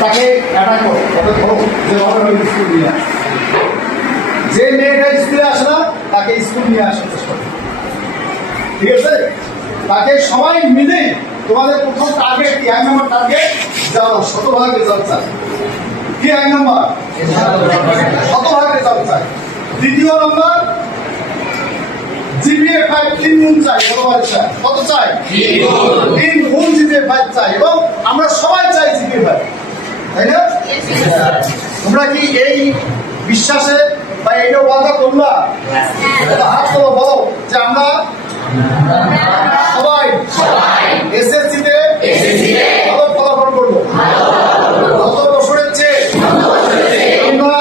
তাকে অ্যাটাক করো, ওকে ধরো, যে হবে স্কুল নিয়ে আসে। যে মেয়েটা স্কুলে আসে না তাকে স্কুল নিয়ে আসার চেষ্টা করো, ঠিক আছে? তাকে সবাই মিলে তোমাদের প্রথম টার্গেট কি? 1 নম্বর টার্গেট যাও শতভাগ রেজাল্ট চাই। কি 1 নম্বর? শতভাগ রেজাল্ট চাই। দ্বিতীয় নম্বর জিপিএ 5 3 গুণ চাই। কত চাই? 3 গুণ জিপিএ 5 চাই। এবং আমরা সবাই চাই জিপিএ 5, তাই না? তোমরা কি এই বিশ্বাসে বা এটা ওয়াদা করলা? হাত তোলো, বলো যে আমরা সবাই এসএসসিতে ভালো ফলাফল করবো। গত বছরের চেয়ে আমরা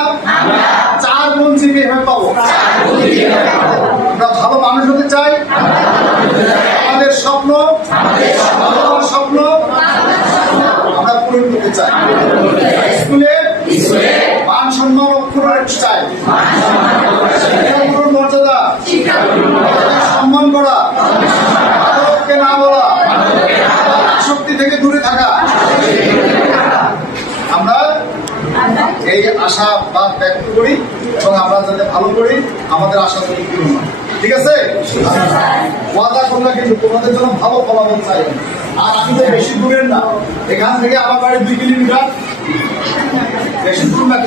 4 গুণ জিপিএ পাবো। আমরা ভালো মানুষ হতে চাই। আমাদের স্বপ্ন আমরা পূরণ করতে চাই। স্কুলে মান সম্মান অক্ষর চাই। মর্যাদা সম্মান করা, আদালতকে না বলা, আসক্তি থেকে দূরে থাকা। আমরা এই আশাবাদ ব্যক্ত করি এবং আমরা যাতে ভালো করি, আমাদের আশা করি পূরণ হয়। ঠিক আছে? ওয়াদা করলে কিন্তু তোমাদের জন্য ভালো ফলাফল চাই। আর আমি তো বেশি দূরের না, এখান থেকে আমার বাড়ি 2 কিলোমিটার। বেশি দূর না,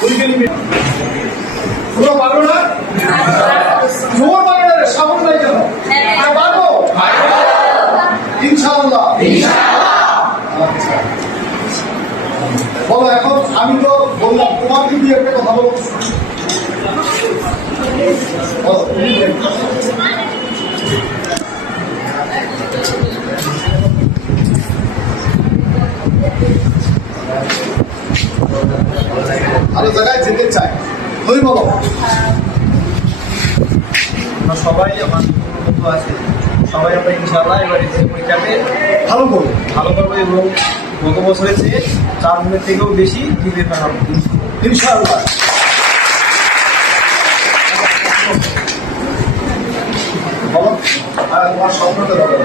2 কিলোমিটার। পুরো পারো না? জোর পারো না, সামন নাই কেন? পারবো ইনশাআল্লাহ। আচ্ছা বলো, এখন আমি তো বললাম তোমাকে দিয়ে একটা কথা বলো। ভালো জায়গায় যেতে চাই, তুমি বলো। সবাই আমার বন্ধু আছে, সবাই আমরা ইনশাআল্লাহ এবার পরীক্ষাতে ভালো করবো এবং গত বছরের চেয়ে 4 গুণের থেকেও বেশি জিপিএ পাবো ইনশাআল্লাহ। বলো, আর তোমার স্বপ্নটা বলো,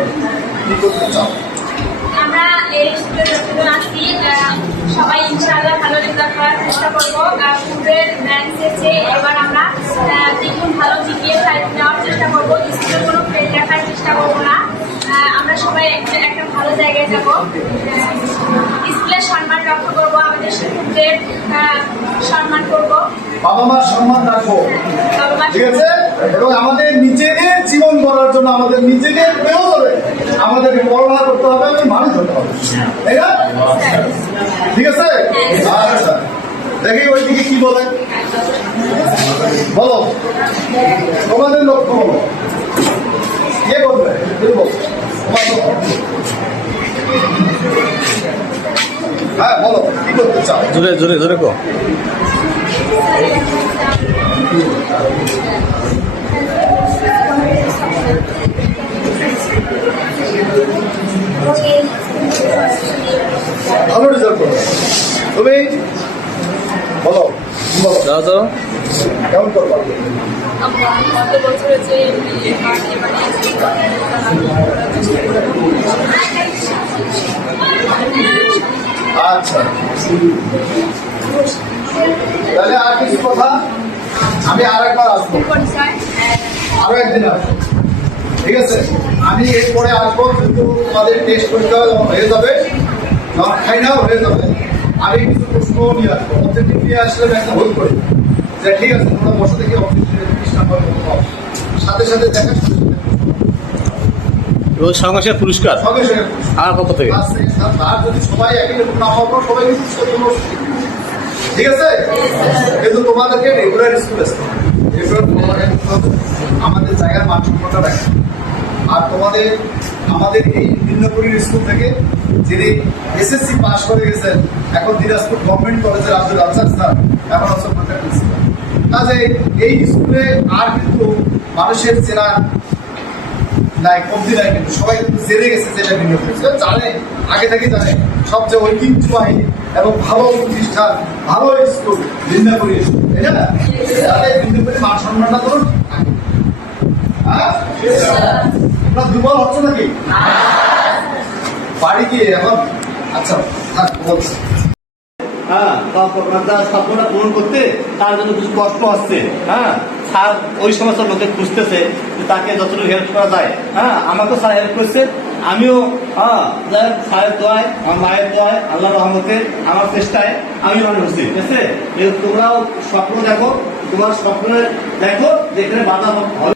কি করতে চাও? আমরা এই স্কুলে যতজন আছি সবাই ইনশাআল্লাহ ভালো রেজাল্ট করার চেষ্টা করবো। পূর্বের ব্যাংকের চেয়ে এবার আমরা 3 গুণ ভালো জিপিএ 5 নেওয়ার চেষ্টা করবো। স্কুলে কোনো ফেল রাখার চেষ্টা করবো না। আমরা সবাই একটা ভালো জায়গায় যাব। স্কুলের সম্মান রক্ষা করবো, আমাদের শিক্ষকদের সম্মান করবো, বাবা মার সম্মান রাখবো, ঠিক আছে? এবং আমাদের নিজেদের জীবন গড়ার জন্য আমাদের নিজেদের প্রয়োজনে আমাদেরকে পড়াশোনা করতে হবে এবং মানুষ হতে হবে, তাই না? ঠিক আছে? আচ্ছা, দেখি ওই দিকে কি বলেন, বলো তোমাদের লক্ষ্য বলো। কে বলবে? হ্যাঁ বলো, কি করতে চাও? জোরে জোরে জোরে কো। ভালো রেজাল্ট করো। তুমি বলো, দাও তো কেমন করবা? গত বছরের চেয়ে আচ্ছা, তাহলে আর কিছু কথা? আমি আর একবার আসবো, আরো একদিন আসবো, ঠিক আছে? আমি এরপরে আসবো, কিন্তু তোমাদের টেস্ট পরীক্ষা হয়ে যাবে, ফাইনাল হয়ে যাবে। আমি কিছু প্রশ্ন নিয়ে আসবো, অবজেক্টিভ নিয়ে আসলে একটা ভুল করি যে ঠিক আছে তোমরা বসে থেকে সাথে সাথে দেখা সঙ্গে সঙ্গে পুরস্কার সঙ্গে সঙ্গে আমার পক্ষ থেকে। আর যদি সবাই একই রকম না হওয়ার পর সবাই ঠিক আছে, কিন্তু তোমাদেরকে রেগুলার স্কুল আসতে আমাদের জায়গার মান সম্মানটা রাখে। আর তোমাদের আমাদের এই ভিন্নপুরীর স্কুল থেকে যিনি এসএসসি পাস করে গেছেন, এখন দিনাজপুর গভর্নমেন্ট কলেজের আব্দুল রাজ্জাক স্যার, এখন হচ্ছে প্রিন্সিপাল। কাজে এই স্কুলে আর কিন্তু মানুষের চেনা নাই, কমতি নাই, কিন্তু সবাই কিন্তু জেনে গেছে যেটা ভিন্ন জানে, আগে থেকে জানে সবচেয়ে ঐতিহ্যবাহী এবং ভালো প্রতিষ্ঠান, ভালো স্কুল ভিন্নপুরী স্কুল, তাই না? তাহলে ভিন্নপুরী মান সম্মানটা তো হ্যাঁ, দুর্বল হচ্ছে নাকি? বাড়ি গিয়ে এখন আচ্ছা থাক বলছি। হ্যাঁ, তার স্বপ্নটা পূরণ করতে তার জন্য কিছু কষ্ট হচ্ছে। হ্যাঁ, স্যার ওই সমস্ত লোকে খুঁজতেছে যে তাকে যতটুকু হেল্প করা যায়। হ্যাঁ, আমাকেও স্যার হেল্প করছে, আমিও স্যারের দোয়ায়, আমার মায়ের দোয়ায়, আল্লাহর রহমতে, আমার চেষ্টায় আমি মানুষ হচ্ছি। ঠিক আছে, তোমরাও স্বপ্ন দেখো, তোমার স্বপ্নে দেখো যেখানে বাধা হবে